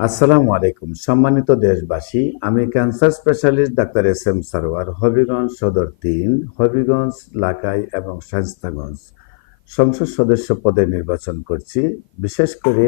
আসসালামু আলাইকুম সম্মানিত দেশবাসী, আমি cancer specialist doctor S Sarwar, Habiganj সদর ৩, হবিগঞ্জ, লাকাই এবং শায়েস্তাগঞ্জ সংসদ সদস্য পদে নির্বাচন করছি। বিশেষ করে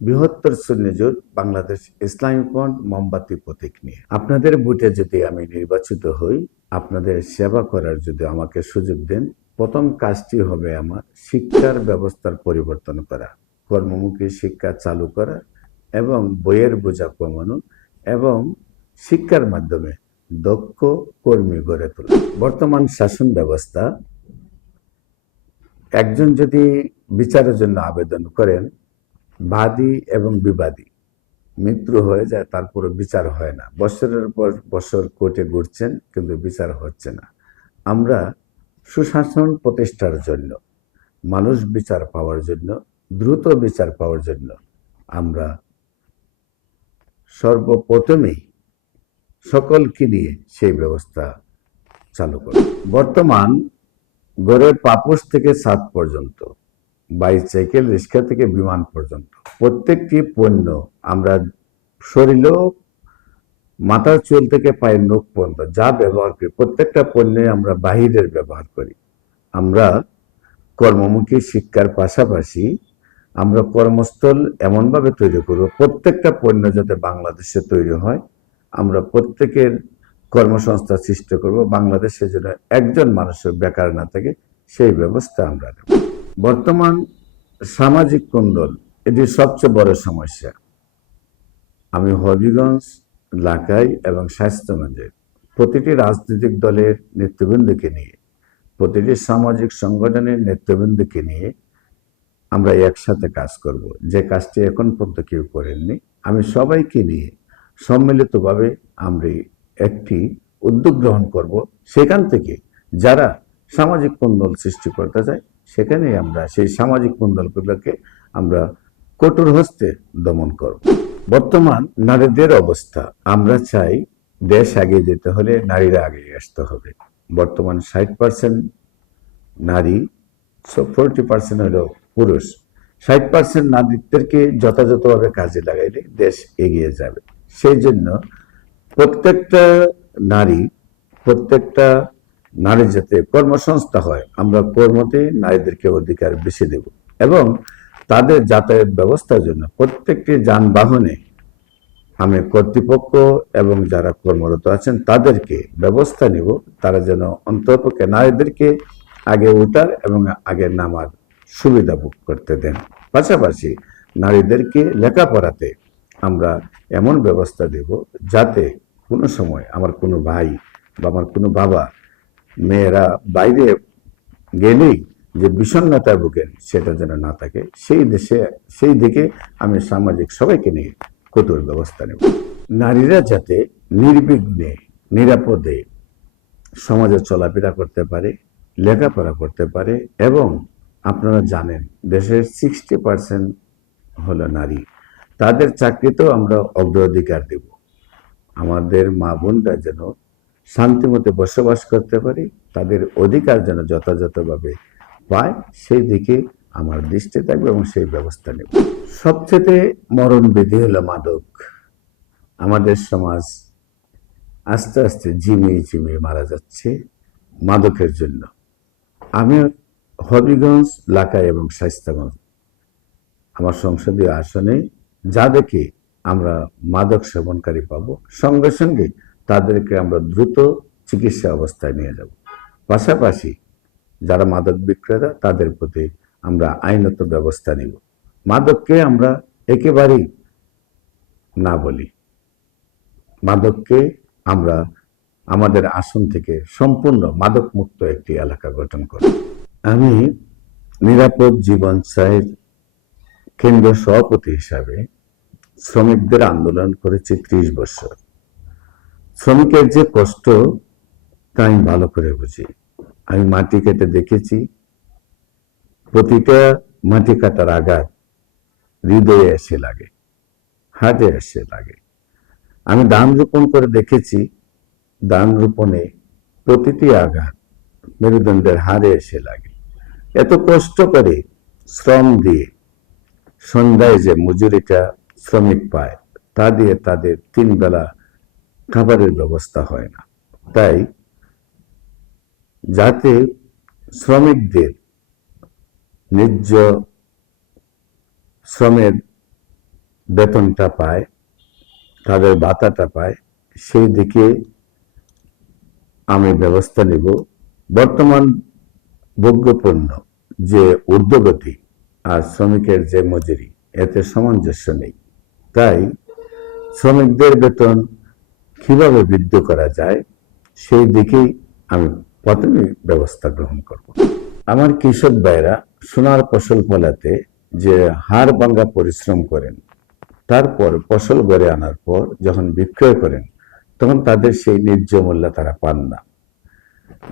বৃহত্তর সুন্নি জোট বাংলাদেশ ইসলামী ফ্রন্ট মোমবাতি প্রতীক নিয়ে আপনাদের বুথে যদি আমি নির্বাচিত হই, আপনাদের সেবা করার যদি আমাকে সুযোগ দেন, প্রথম কাজটি হবে আমার শিক্ষার ব্যবস্থার পরিবর্তন করা, কর্মমুখী শিক্ষা চালু করা এবং বইয়ের বোঝা কমানো এবং শিক্ষার মাধ্যমে দক্ষ কর্মী গড়ে তোলা। বর্তমান শাসন ব্যবস্থা, একজন যদি বিচারের জন্য আবেদন করেন, বাদী এবং বিবাদী মৃত্যু হয়ে যায়, তারপরে বিচার হয় না। বছরের পর বছর কোর্টে ঘুরছেন, কিন্তু বিচার হচ্ছে না। আমরা সুশাসন প্রতিষ্ঠার জন্য, মানুষ বিচার পাওয়ার জন্য, দ্রুত বিচার পাওয়ার জন্য আমরা সর্বপ্রথমেই সকলকে নিয়ে সেই ব্যবস্থা চালু করি। বর্তমান গড়ের পাপোশ থেকে ছাদ পর্যন্ত, বাইসাইকেল, রিক্সা থেকে বিমান পর্যন্ত প্রত্যেকটি পণ্য আমরা শরীরেও, মাথার চুল থেকে পায়ের নখ পর্যন্ত যা ব্যবহার করি, প্রত্যেকটা পণ্যে আমরা বাহিরের ব্যবহার করি। আমরা কর্মমুখী শিক্ষার পাশাপাশি আমরা কর্মস্থল এমনভাবে তৈরি করব, প্রত্যেকটা পণ্য যাতে বাংলাদেশে তৈরি হয়। আমরা প্রত্যেকের কর্মসংস্থান সৃষ্টি করব, বাংলাদেশে যেন একজন মানুষের বেকার না থাকে সেই ব্যবস্থা আমরা নেব। বর্তমান সামাজিক কোন্দল, এটি সবচেয়ে বড় সমস্যা। আমি হবিগঞ্জ, লাকাই এবং শায়েস্তাগঞ্জের প্রতিটি রাজনৈতিক দলের নেতৃবৃন্দকে নিয়ে, প্রতিটি সামাজিক সংগঠনের নেতৃবৃন্দকে নিয়ে আমরা একসাথে কাজ করব। যে কাজটি এখন পর্যন্ত কেউ করেননি, আমি সবাইকে নিয়ে সম্মিলিতভাবে আমরা একটি উদ্যোগ গ্রহণ করব। সেখান থেকে যারা সামাজিক কোন্দল সৃষ্টি করতে চায়, সেখানে আমরা সেই সামাজিক কোন্দলগুলোকে আমরা কঠোর হস্তে দমন করব। বর্তমান নারীদের অবস্থা, আমরা চাই দেশ এগিয়ে যেতে হলে নারীরা এগিয়ে আসতে হবে। বর্তমান 60% নারী, 40% হলো পুরুষ। 60% নারীদেরকে যথাযথভাবে কাজে লাগাইলে দেশ এগিয়ে যাবে। সেই জন্য প্রত্যেকটা নারী, প্রত্যেকটা নারী যাতে কর্মসংস্থা হয়, আমরা কর্মতে নারীদেরকে অধিকার বেশি দেব এবং তাদের যাতায়াত ব্যবস্থার জন্য প্রত্যেকটি যানবাহনে আমি কর্তৃপক্ষ এবং যারা কর্মরত আছেন তাদেরকে ব্যবস্থা নিব, তারা যেন অন্ততপক্ষে নারীদেরকে আগে ওঠার এবং আগে নামার সুবিধা ভোগ করতে দেন। পাশাপাশি নারীদেরকে লেখাপড়াতে আমরা এমন ব্যবস্থা দেব যাতে কোনো সময় আমার কোনো ভাই বা আমার কোনো বাবা, মেয়েরা বাইরে গেলেই যে বিষণ্ণতা ভোগেন সেটা যেন না থাকে, সেই দিকে আমি সামাজিক সবাইকে নিয়ে কঠোর ব্যবস্থা নেব। নারীরা যাতে নির্বিঘ্নে, নিরাপদে সমাজে চলাফেরা করতে পারে, লেখাপড়া করতে পারে এবং আপনারা জানেন দেশের 60% হলো নারী, তাদের চাকরিতেও আমরা অগ্রাধিকার দেব। আমাদের মা বোনরা যেন শান্তিমতে বসবাস করতে পারে, তাদের অধিকার যেন যথাযথভাবে পায়, সেই দিকে আমার দৃষ্টি থাকবে এবং সেই ব্যবস্থা নেব। সবচেয়ে মরণ বিধি হলো মাদক। আমাদের সমাজ আস্তে আস্তে ঝিমিয়ে ঝিমিয়ে মারা যাচ্ছে মাদকের জন্য। আমি হবিগঞ্জ, লাকাই এবং শায়েস্তাগঞ্জ আমার সংসদীয় আসনে যা দেখি আমরা মাদক সেবনকারী পাবো, সঙ্গে সঙ্গে তাদেরকে আমরা দ্রুত চিকিৎসা অবস্থায় নিয়ে যাব। পাশাপাশি যারা মাদক বিক্রেতা তাদের প্রতি আমরা আইনত ব্যবস্থা নিব। মাদককে আমরা একেবারেই না বলি, মাদককে আমরা আমাদের আসন থেকে সম্পূর্ণ মাদক মুক্ত একটি এলাকা গঠন করি। আমি নিরাপদ জীবন চাইয়ের কেন্দ্রীয় সভাপতি হিসাবে শ্রমিকদের আন্দোলন করেছি 30 বছর। শ্রমিকের যে কষ্ট তা আমি ভালো করে বুঝি। আমি মাটি কেটে দেখেছি, প্রতিটা মাটি কাটার আঘাত হৃদয়ে এসে লাগে, হার্টে এসে লাগে। আমি ধান রোপণ করে দেখেছি, ধান রোপণে প্রতিটি আঘাত মেরুদণ্ডের হাড়ে এসে লাগে। এত কষ্ট করে শ্রম দিয়ে সন্ধ্যায় যে মজুরিটা শ্রমিক পায়, তা দিয়ে তাদের 3 বেলা খাবারের ব্যবস্থা হয় না। তাই যাতে শ্রমিকদের ন্যায্য শ্রমের বেতনটা পায়, তাদের ভাতাটা পায়, সেই দিকে আমি ব্যবস্থা নেব। বর্তমান ভোগ্যপণ্য যে ঊর্ধ্বগতি আর শ্রমিকের যে মজুরি, এতে সামঞ্জস্য নেই। তাই শ্রমিকদের বেতন কিভাবে বৃদ্ধি করা যায় সেই দিকেই আমি প্রথমে ব্যবস্থা গ্রহণ করব। আমার কৃষক ভাইরা সোনার ফসল ফলাতে যে হাড় ভাঙা পরিশ্রম করেন, তারপর ফসল ঘরে আনার পর যখন বিক্রয় করেন, তখন তাদের সেই ন্যায্য মূল্য তারা পান না।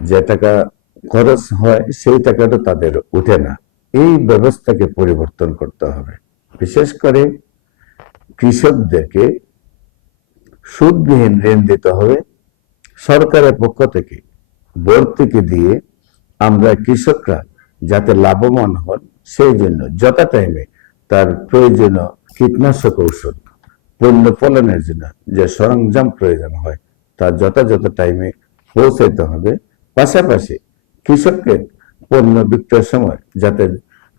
যে টাকা খরচ হয় সেই টাকাটা তাদের উঠে না। এই ব্যবস্থাকে পরিবর্তন করতে হবে। বিশেষ করে কৃষকদেরকে সুদবিহীন ঋণ দিতে হবে। সরকারের পক্ষ থেকে ভর্তুকি দিয়ে আমরা কৃষকরা যাতে লাভবান হন, সেই জন্য যথা টাইমে তার প্রয়োজনীয় কীটনাশক ঔষধ, পণ্য ফলনের জন্য যে সরঞ্জাম প্রয়োজন হয়, তা যথাযথ টাইমে পৌঁছাইতে হবে। পাশাপাশি কৃষককে পণ্য বিক্রয়ের সময় যাতে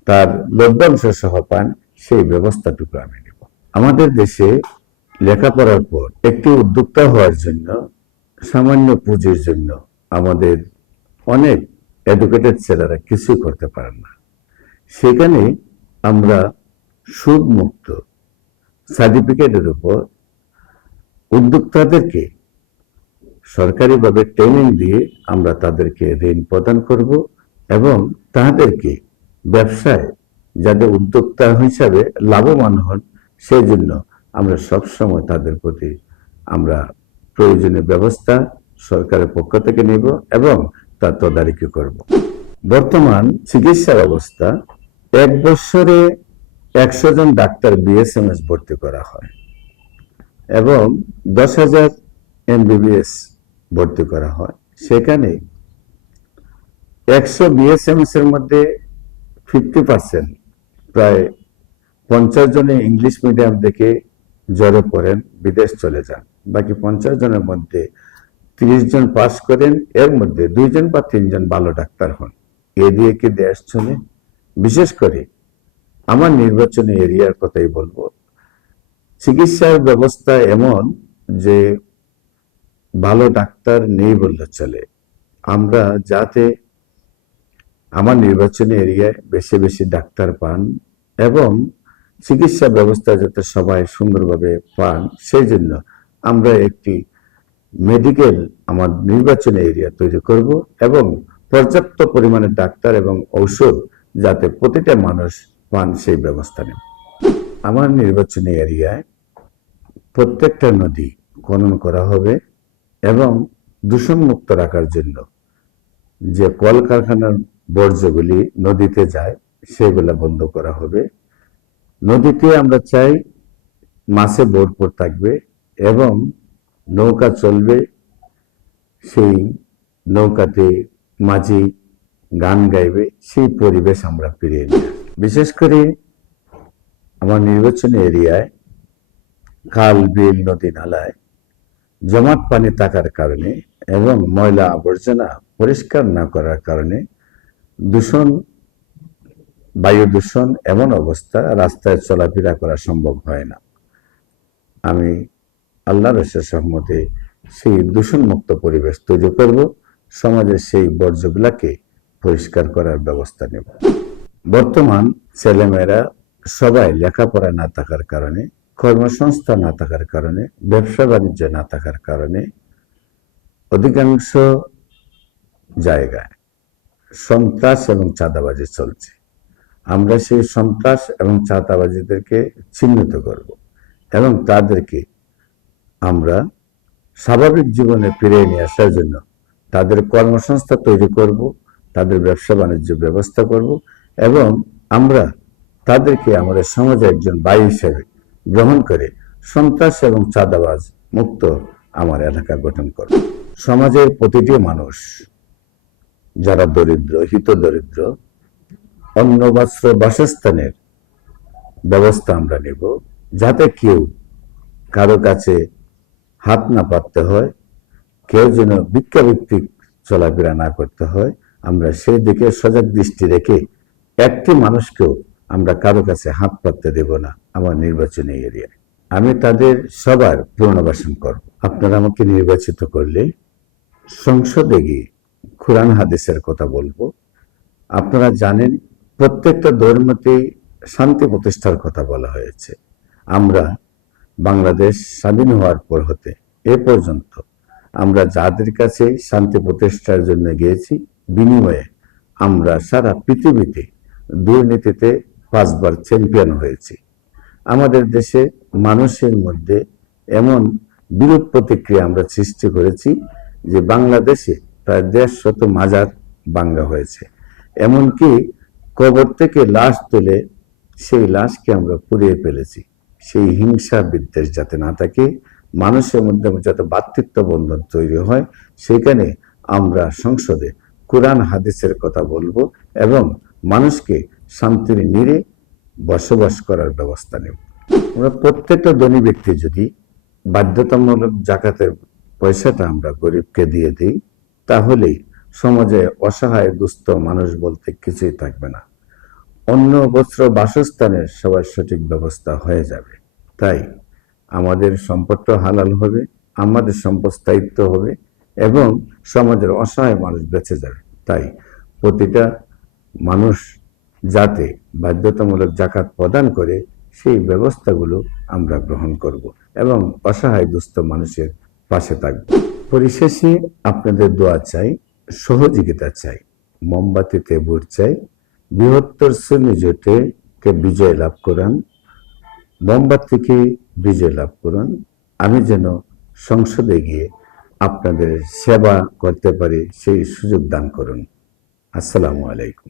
তার লভ্যাংশ সহ পান, সেই ব্যবস্থাটুকু আমি নেব। আমাদের দেশে লেখাপড়ার পর একটি উদ্যোক্তা হওয়ার জন্য, সামান্য পুঁজির জন্য আমাদের অনেক এডুকেটেড ছেলেরা কিছু করতে পারেন না। সেখানে আমরা সুদ মুক্ত সার্টিফিকেটের উপর উদ্যোক্তাদেরকে সরকারিভাবে ট্রেনিং দিয়ে আমরা তাদেরকে ঋণ প্রদান করব এবং তাদেরকে ব্যবসায় যাতে উদ্যোক্তা হিসাবে লাভবান হন, সেই জন্য আমরা সবসময় তাদের প্রতি আমরা প্রয়োজনীয় ব্যবস্থা সরকারের পক্ষ থেকে নেব এবং তা তদারকি করব। বর্তমান চিকিৎসা ব্যবস্থা, 1 বছরে 100 জন ডাক্তার বিএসএমএস ভর্তি করা হয় এবং 10,000 এমবিবিএস ভর্তি করা হয়। সেখানে 100 বিএসএমএস এর মধ্যে 50% প্রায় 50 জনে ইংলিশ মিডিয়াম থেকে জড়ো পড়েন, বিদেশ চলে যান। বাকি 50 জনের মধ্যে 30 জন পাস করেন, এর মধ্যে 2 জন বা 3 জন ভালো ডাক্তার হন। এ দিয়ে কি দেশ চলে? বিশেষ করে আমার নির্বাচনী এরিয়ার কথাই বলবো। চিকিৎসার ব্যবস্থা এমন যে ভালো ডাক্তার নেই বললে চলে। আমরা যাতে আমার নির্বাচনী এরিয়ায় বেশি বেশি ডাক্তার পান এবং চিকিৎসা ব্যবস্থা যাতে সবাই সুন্দরভাবে পান, সেই জন্য আমরা একটি মেডিকেল আমার নির্বাচনী এরিয়া তৈরি করব এবং পর্যাপ্ত পরিমাণে ডাক্তার এবং ঔষধ যাতে প্রতিটা মানুষ পান, সেই ব্যবস্থা নেব। আমার নির্বাচনী এরিয়ায় প্রত্যেকটা নদী খনন করা হবে এবং দূষণমুক্ত রাখার জন্য যে কলকারখানার বর্জ্যগুলি নদীতে যায়, সেগুলা বন্ধ করা হবে। নদীতে আমরা চাই মাছে ভরপুর থাকবে এবং নৌকা চলবে, সেই নৌকাতে মাঝি গান গাইবে, সেই পরিবেশ আমরা ফিরিয়ে নিই। বিশেষ করে আমার নির্বাচনী এরিয়ায় খাল, বিল, নদী, নালায় জমাট পানি থাকার কারণে এবং ময়লা আবর্জনা পরিষ্কার না করার কারণে দূষণ, বায়ু দূষণ, এমন অবস্থা রাস্তায় চলাফেরা করা সম্ভব হয় না। আমি আল্লাহর সহমতে সেই দূষণমুক্ত পরিবেশ তৈরি করব, সমাজের সেই বর্জ্যগুলাকে পরিষ্কার করার ব্যবস্থা নেব। বর্তমান ছেলেমেয়েরা সবাই লেখাপড়া না থাকার কারণে, কর্মসংস্থান না থাকার কারণে, ব্যবসা বাণিজ্য না থাকার কারণে অধিকাংশ জায়গায় সন্ত্রাস এবং চাঁদাবাজি চলছে। আমরা সেই সন্ত্রাস এবং চাঁদাবাজিদেরকে চিহ্নিত করব এবং তাদেরকে আমরা স্বাভাবিক জীবনে ফিরিয়ে নিয়ে আসার জন্য তাদের কর্মসংস্থান তৈরি করব, তাদের ব্যবসা বাণিজ্য ব্যবস্থা করব এবং আমরা তাদেরকে আমাদের সমাজে একজন ভাই হিসেবে গ্রহণ করে সন্ত্রাস এবং চাঁদাবাজ মুক্ত আমার এলাকা গঠন করব। সমাজের প্রতিটি মানুষ যারা দরিদ্র, হিতদরিদ্র, অন্ন, বস্ত্র, বাসস্থানের ব্যবস্থা আমরা নেব, যাতে কেউ কারো কাছে হাত না পাততে হয়, কেউ যেন ভিক্ষাবৃত্তিক চলাফেরা না করতে হয়, আমরা সেই দিকে সজাগ দৃষ্টি রেখে একটি মানুষকেও আমরা কারো কাছে হাত পাততে দেব না আমার নির্বাচনী এরিয়ায়। আমি তাদের সবার পুনর্বাসন করব। আপনারা আমাকে নির্বাচিত করলে সংসদে গিয়ে কোরআন হাদিসের কথা বলবো। আপনারা জানেন প্রত্যেকটা ধর্মতেই শান্তি প্রতিষ্ঠার কথা বলা হয়েছে। আমরা বাংলাদেশ স্বাধীন হওয়ার পর হতে এ পর্যন্ত আমরা যাদের কাছে শান্তি প্রতিষ্ঠার জন্য গিয়েছি, বিনিময়ে আমরা সারা পৃথিবীতে দুর্নীতিতে 5 বার চ্যাম্পিয়ন হয়েছি। আমাদের দেশে মানুষের মধ্যে এমন বিরূপ প্রতিক্রিয়া আমরা সৃষ্টি করেছি যে বাংলাদেশে প্রায় 150 মাজার ভাঙ্গা হয়েছে। এমনকি কবর থেকে লাশ তুলে সেই লাশকে আমরা পুড়িয়ে ফেলেছি। সেই হিংসা বিদ্বেষ যাতে না থাকে, মানুষের মধ্যে যাতে ভ্রাতৃত্ব বন্ধন তৈরি হয়, সেখানে আমরা সংসদে কোরআন হাদিসের কথা বলবো এবং মানুষকে শান্তির নীড়ে বসবাস করার ব্যবস্থা নেব। আমরা প্রত্যেকটা ধনী ব্যক্তি যদি বাধ্যতামূলক জাকাতের পয়সাটা আমরা গরিবকে দিয়ে দিই, তাহলে সমাজে অসহায় দুস্থ মানুষ বলতে কিছুই থাকবে না। অন্ন বস্ত্র বাসস্থানের সবার সঠিক ব্যবস্থা হয়ে যাবে। তাই আমাদের সম্পদটা হালাল হবে, আমাদের সম্পদ স্থায়িত্ব হবে এবং সমাজের অসহায় মানুষ বেঁচে যাবে। তাই প্রতিটা মানুষ যাতে বাধ্যতামূলক জাকাত প্রদান করে সেই ব্যবস্থাগুলো আমরা গ্রহণ করব এবং অসহায় দুস্থ মানুষের পাশে থাকব। পরিশেষে আপনাদের দোয়া চাই, সহযোগিতা চাই, মোমবাতিতে ভোট চাই। বৃহত্তর সুন্নি জোটকে বিজয় লাভ করান, মোমবাতিকে বিজয় লাভ করুন। আমি যেন সংসদে গিয়ে আপনাদের সেবা করতে পারি সেই সুযোগ দান করুন। আসসালামু আলাইকুম।